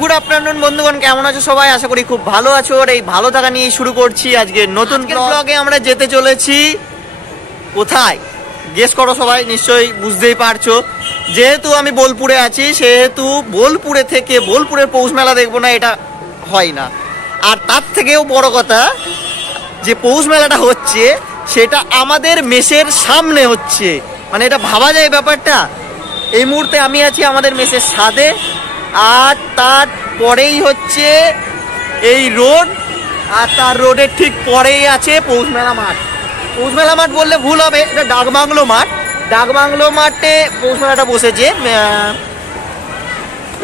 Good afternoon বন্ধুগণ, কেমন আছো সবাই? আশা করি খুব ভালো আছো। আর এই ভালো থাকা নিয়ে শুরু করছি আজকে নতুন ব্লগে। আমরা যেতে চলেছি কোথায় গেস করো সবাই, নিশ্চয়ই বুঝতেই পারছো। যেহেতু আমি বোলপুরে আছি, সেহেতু বোলপুরে থেকে বোলপুরের পৌষ মেলা দেখবো না, এটা হয় না। আর তার থেকেও বড় কথা, যে পৌষ মেলাটা হচ্ছে সেটা আমাদের মেসের সামনে হচ্ছে। মানে এটা ভাবা যায় ব্যাপারটা। এই মুহূর্তে আমি আছি আমাদের মেসের ছাদে, আর তার পরেই হচ্ছে এই রোড, আর তার রোডের ঠিক পরেই আছে পৌষ মেলা মাঠ। পৌষ মেলা মাঠ বললে ভুল হবে, এটা ডাকবাংলো মাঠ। ডাকবাংলো মাঠে পৌষ মেলাটা বসেছে।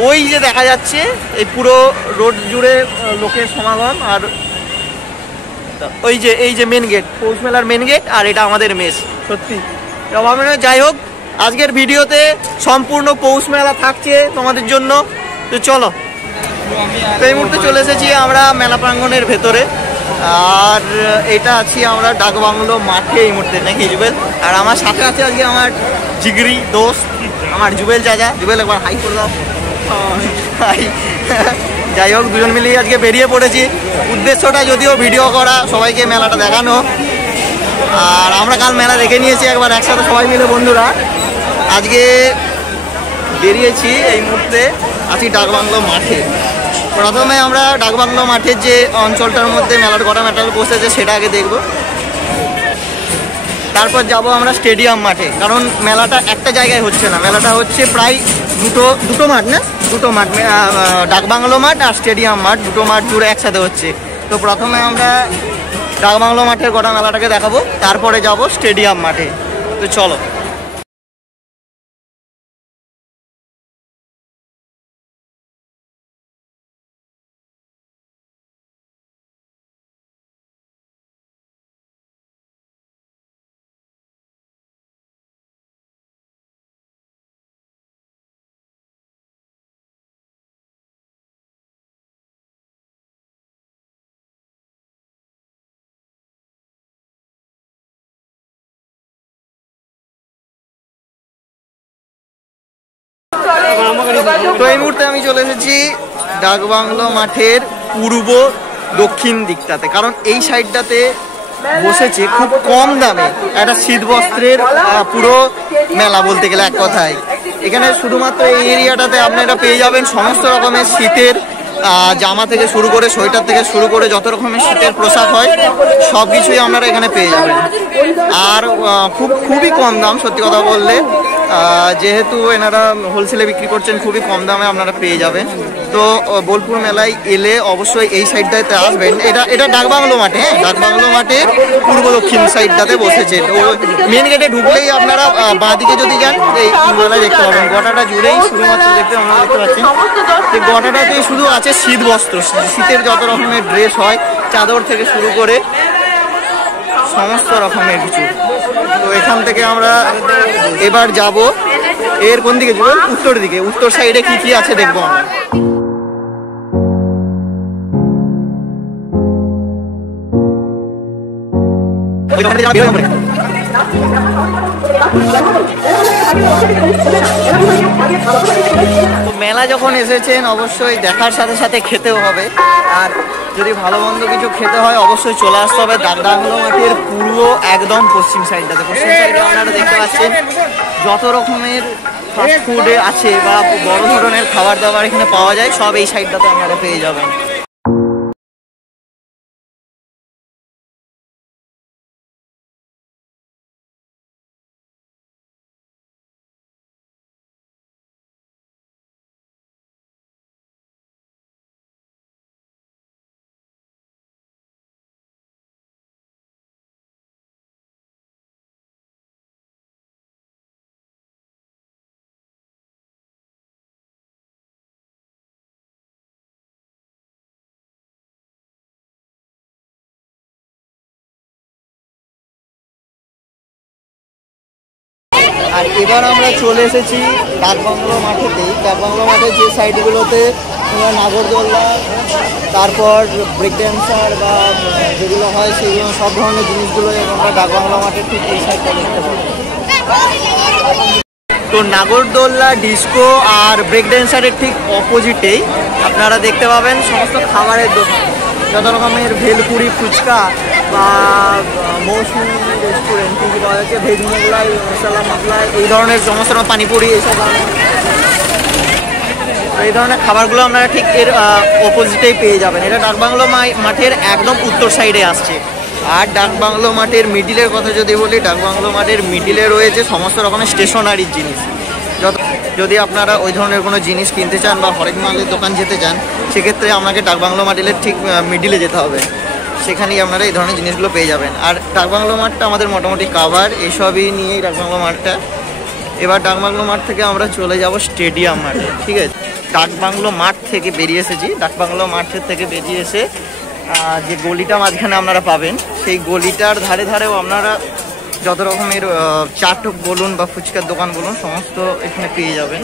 ওই যে দেখা যাচ্ছে এই পুরো রোড জুড়ে লোকের সমাগম। আর এই যে মেন গেট, পৌষ মেলার মেন গেট, আর এটা আমাদের মেস। সত্যি যাই হোক, আজকের ভিডিওতে সম্পূর্ণ পৌষ মেলা থাকছে তোমাদের জন্য। তো চলো, তো এই মুহূর্তে চলে এসেছি আমরা মেলা প্রাঙ্গণের ভেতরে। আর এটা আছি আমরা ডাকবাংলো মাঠে এই মুহূর্তে, নাকি জুবেল? আর আমার সাথে আছে আজকে আমার জিগরি দোস্ত, আমার জুবেল চাচা। জুবেল একবার হাই করে দাও। হাই। যাই হোক, দুজন মিলেই আজকে বেরিয়ে পড়েছি। উদ্দেশ্যটা যদিও ভিডিও করা, সবাইকে মেলাটা দেখানো। আর আমরা কাল মেলা দেখে নিয়েছি একবার একসাথে সবাই মিলে বন্ধুরা। আজকে বেরিয়েছি, এই মুহূর্তে আছি ডাকবাংলো মাঠে। প্রথমে আমরা ডাকবাংলো মাঠের যে অঞ্চলটার মধ্যে মেলার কটা মেটাল বসেছে সেটা আগে দেখব। তারপর যাব আমরা স্টেডিয়াম মাঠে, কারণ মেলাটা একটা জায়গায় হচ্ছে না, মেলাটা হচ্ছে প্রায় দুটো মাঠ, না দুটো মাঠ, ডাকবাংলো মাঠ আর স্টেডিয়াম মাঠ, দুটো মাঠ জুড়ে একসাথে হচ্ছে। তো প্রথমে আমরা ডাকবাংলো মাঠের গোটা মেলাটাকে দেখাবো, তারপরে যাব স্টেডিয়াম মাঠে। তো চলো। তো এই মুহূর্তে আমি চলে এসেছি ডাকবাংলো মাঠের পূর্ব দক্ষিণ দিকটাতে, কারণ এই সাইডটাতে বসেছে খুব কম দামে একটা শীত বস্ত্রের পুরো মেলা বলতে গেলে এক কথায়। এখানে শুধুমাত্র এই এরিয়াটাতে আপনারা পেয়ে যাবেন সমস্ত রকমের শীতের জামা থেকে শুরু করে, সোয়েটার থেকে শুরু করে যত রকমের শীতের পোশাক হয় সব কিছুই আপনারা এখানে পেয়ে যাবেন। আর খুবই কম দাম, সত্যি কথা বললে। যেহেতু এনারা হোলসেলে বিক্রি করছেন, খুবই কম দামে আপনারা পেয়ে যাবেন। তো বোলপুর মেলায় এলে অবশ্যই এই সাইডটাতে আসবেন। এটা ডাকবাংলো মাঠে, হ্যাঁ, ডাকবাংলো মাঠের পূর্ব দক্ষিণ সাইডটাতে বসেছে। তো মেন গেটে ঢুকলেই আপনারা বাঁ দিকে যদি যান, এই মেলায় দেখতে পাবেন গোটাটা জুড়েই শুধুমাত্র আপনারা দেখতে পাচ্ছেন যে গোটাটাতেই শুধু আছে শীত বস্ত্র, শীতের যত রকমের ড্রেস হয়, চাদর থেকে শুরু করে সমস্ত রকমের কিছু। তো এখান থেকে আমরা এবার যাব এর কোন দিকে যাব? উত্তর দিকে। উত্তর সাইডে কি কি আছে দেখবো আমরা। মেলা যখন এসেছেন অবশ্যই দেখার সাথে সাথে খেতেও হবে। আর যদি ভালো মন্দ কিছু খেতে হয় অবশ্যই চলে আসতে হবে ডাকবাংলো মাঠের পূর্ব একদম পশ্চিম সাইডটাতে। পশ্চিম সাইডে আপনারা দেখতে পাচ্ছেন যত রকমের ফাস্ট ফুডে আছে বা বড় ধরনের খাবার দাবার এখানে পাওয়া যায়, সব এই সাইডটাতে আপনারা পেয়ে যাবেন। আর এবার আমরা চলে এসেছি ডাকবাংলো মাঠেতেই। ডাকবাংলো মাঠের যে সাইডগুলোতে নাগরদোল্লা, তারপর ব্রেক ড্যান্সার বা যেগুলো হয় সেগুলো সব ধরনের জিনিসগুলো আমরা ডাকবাংলো মাঠের ঠিক এই সাইডটা দেখতে পাবো। তো নাগরদোল্লা, ডিস্কো আর ব্রেক ড্যান্সারের ঠিক অপোজিটেই আপনারা দেখতে পাবেন সমস্ত খাবারের দোকান, যত রকমের ভেলপুরি, ফুচকা বা মৌসুমি রেস্টুরেন্ট কি পাওয়া যাচ্ছে, ভেজ মোগলাই, মশলা মোগলাই, এই ধরনের সমস্ত পানিপুরি, এইসব এই ধরনের খাবারগুলো আপনারা ঠিক এর অপোজিটেই পেয়ে যাবেন। এটা ডাকবাংলো মাঠের একদম উত্তর সাইডে আসছে। আর ডাকবাংলো মাঠের মিডিলের কথা যদি বলি, ডাকবাংলো মাঠের মিডিলে রয়েছে সমস্ত রকমের স্টেশনারির জিনিস। যদি আপনারা ওই ধরনের কোনো জিনিস কিনতে চান বা হরেক মালের দোকান যেতে চান, সেক্ষেত্রে আপনাকে ডাকবাংলো মাঠের ঠিক মিডিলে যেতে হবে, সেখানেই আপনারা এই ধরনের জিনিসগুলো পেয়ে যাবেন। আর ডাকবাংলো মাঠটা আমাদের মোটামুটি কাভার, এইসবই নিয়েই ডাকবাংলো মাঠটা। এবার ডাকবাংলো মাঠ থেকে আমরা চলে যাব স্টেডিয়াম মাঠে, ঠিক আছে। ডাকবাংলো মাঠ থেকে বেরিয়ে এসেছি। ডাকবাংলো মাঠের থেকে বেরিয়ে এসে যে গলিটা মাঝখানে আপনারা পাবেন, সেই গলিটার ধারে ধারেও আপনারা যত রকমের চাট বলুন বা ফুচকার দোকান বলুন, সমস্ত এখানে পেয়ে যাবেন।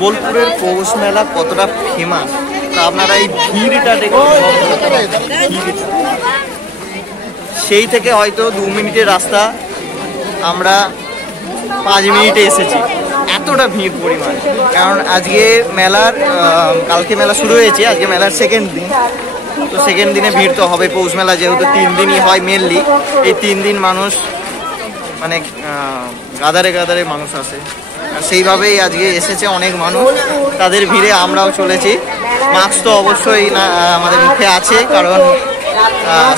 বোলপুরের পৌষ মেলা কতটা ফেমাস তা আপনারা এই ভিড়টা দেখুন। সেই থেকে হয়তো 2 মিনিটের রাস্তা আমরা 5 মিনিটে এসেছি, এতটা ভিড় পরিমাণ। কারণ আজকে মেলার কালকে মেলা শুরু হয়েছে, আজকে মেলার সেকেন্ড দিন। তো সেকেন্ড দিনে ভিড় তো হবে, পৌষ মেলা যেহেতু 3 দিনই হয় মেনলি, এই 3 দিন মানুষ মানে গাদারে গাদারে মানুষ আসে। আর সেইভাবেই আজকে এসেছে অনেক মানুষ, তাদের ভিড়ে আমরাও চলেছি। মাস্ক তো অবশ্যই আমাদের মুখে আছে, কারণ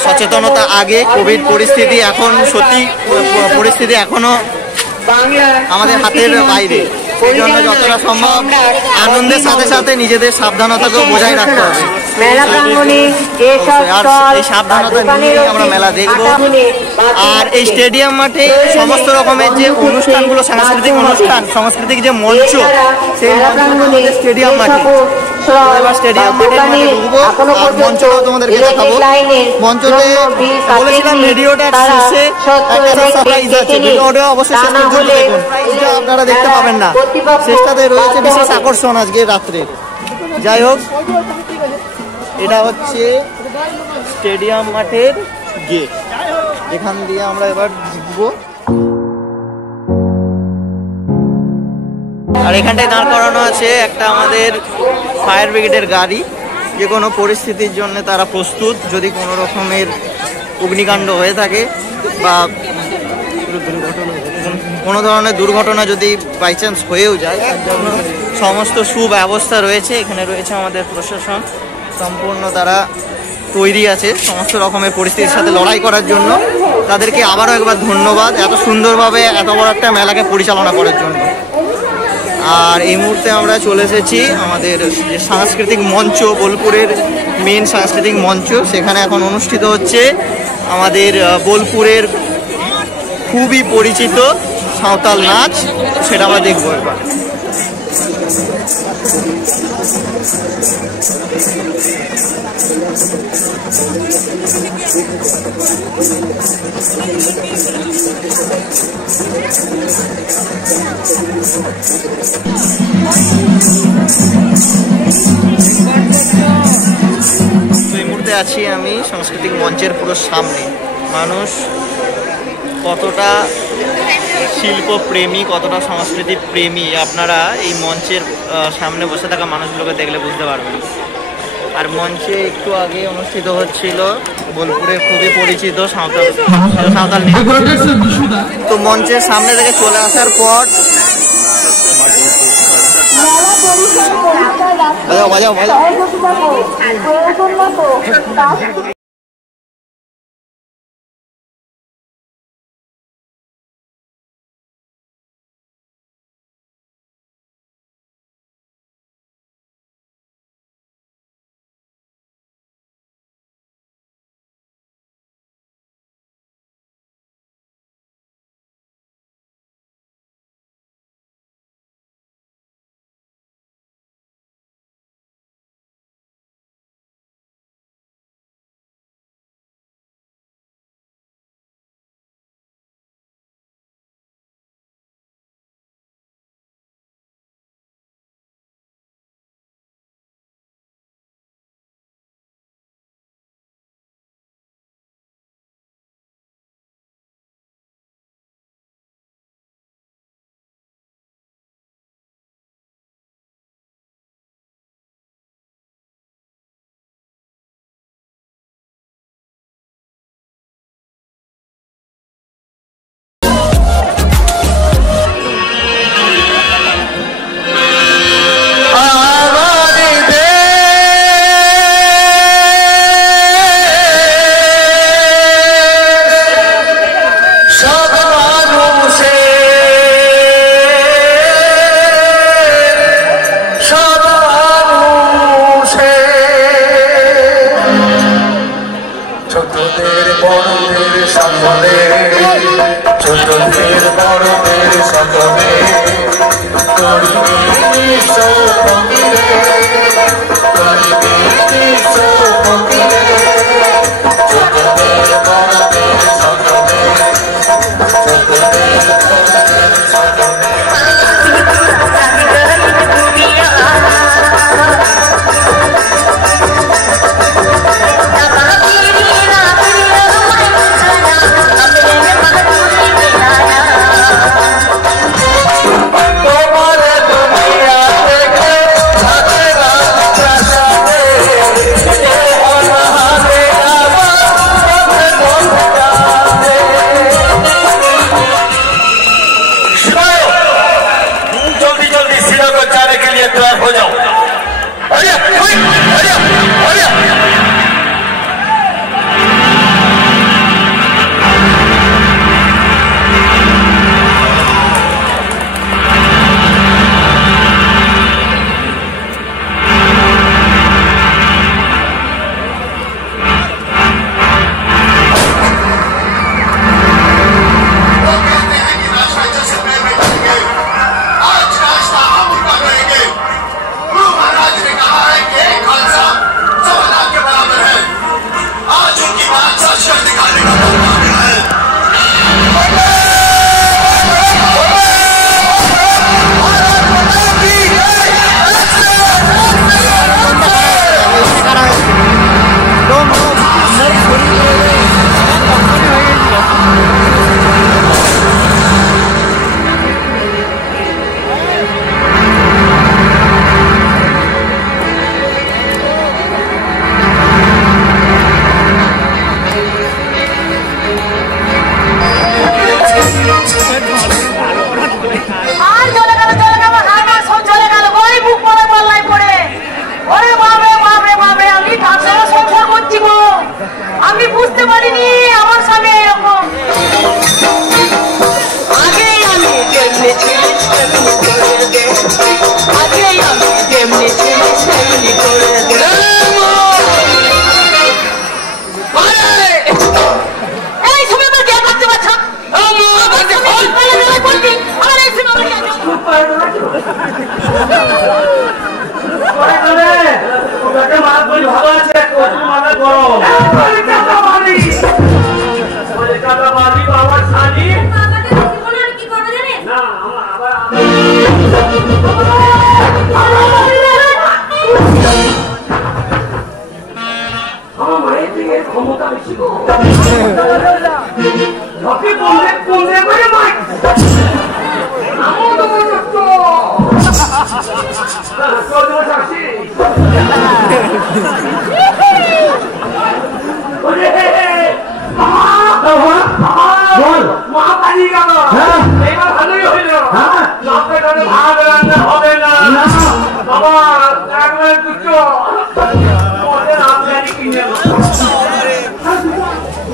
সচেতনতা আগে, কোভিড পরিস্থিতি এখন সত্যি পরিস্থিতি এখনো আমাদের হাতের বাইরে। সেই জন্য যতটা সম্ভব আনন্দের সাথে সাথে নিজেদের সাবধানতাকেও বজায় রাখতে হবে। আর এই সাবধানতা নিয়ে আমরা মেলা দেখবো। আর এই স্টেডিয়াম মাঠে সমস্ত রকমের যে অনুষ্ঠানগুলো, সাংস্কৃতিক অনুষ্ঠান, সাংস্কৃতিক যে মঞ্চ, সেই মঞ্চ স্টেডিয়াম মাঠে। এবার স্টেডিয়াম মাঠে ঢুকবো আর মঞ্চটাও তোমাদেরকে দেখাবো। মঞ্চতে বলেছিলাম ভিডিওটার শেষে একটা সারপ্রাইজ আছে, ভিডিওটা অবশ্যই শেষ পর্যন্ত দেখুন, এটা আপনারা দেখতে পাবেন না। শেষটাতে রয়েছে বিশেষ আকর্ষণ আজকে রাত্রে। যাই হোক, এটা হচ্ছে স্টেডিয়াম মাঠের গেট, এখান দিয়ে আমরা এবার ঢুকবো। আর এখানটায় দাঁড় করানো আছে একটা আমাদের ফায়ার ব্রিগেডের গাড়ি, যে কোনো পরিস্থিতির জন্য তারা প্রস্তুত। যদি কোনো রকমের অগ্নিকাণ্ড হয়ে থাকে বা কোনো ধরনের দুর্ঘটনা যদি বাই চান্স হয়েও যায়, তার জন্য সমস্ত সুব্যবস্থা রয়েছে। এখানে রয়েছে আমাদের প্রশাসন, সম্পূর্ণ তারা তৈরি আছে সমস্ত রকমের পরিস্থিতির সাথে লড়াই করার জন্য। তাদেরকে আবারও একবার ধন্যবাদ এত সুন্দরভাবে এত বড় একটা মেলাকে পরিচালনা করার জন্য। আর এই মুহূর্তে আমরা চলে এসেছি আমাদের যে সাংস্কৃতিক মঞ্চ, বোলপুরের মেন সাংস্কৃতিক মঞ্চ, সেখানে এখন অনুষ্ঠিত হচ্ছে আমাদের বোলপুরের খুবই পরিচিত সাঁওতাল নাচ, সেটা আমরা দেখবো এবার। এই মুহূর্তে আছি আমি সাংস্কৃতিক মঞ্চের পুরো সামনে। মানুষ কতটা শিল্পপ্রেমী, কতটা সংস্কৃতি প্রেমী, আপনারা এই মঞ্চের সামনে বসে থাকা মানুষগুলোকে দেখলে বুঝতে পারবেন। আর মঞ্চে একটু আগে অনুষ্ঠিত হচ্ছিল বোলপুরে খুবই পরিচিত সাঁওতাল তো মঞ্চের সামনে থেকে চলে আসার পর বাজাও বাজাও। সকলে ছোটদের বড়দের সকলে করিবে বিশ্ব ফকিরে করিবে বিশ্ব ফকিরে ছোটদের বড়দের সকলে ছোটদের বড়দের সকলে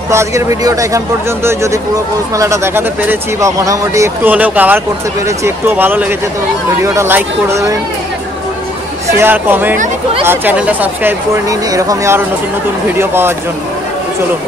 তো আজকের ভিডিওটা এখান পর্যন্তই। যদি পুরো পৌষ মেলাটা দেখাতে পেরেছি বা মোটামুটি একটু হলেও কভার করতে পেরেছি, একটুও ভালো লেগেছে, তো ভিডিওটা লাইক করে দেবেন, শেয়ার, কমেন্ট আর চ্যানেলটা সাবস্ক্রাইব করে নিন এরকমই আরও নতুন নতুন ভিডিও পাওয়ার জন্য। চলুন।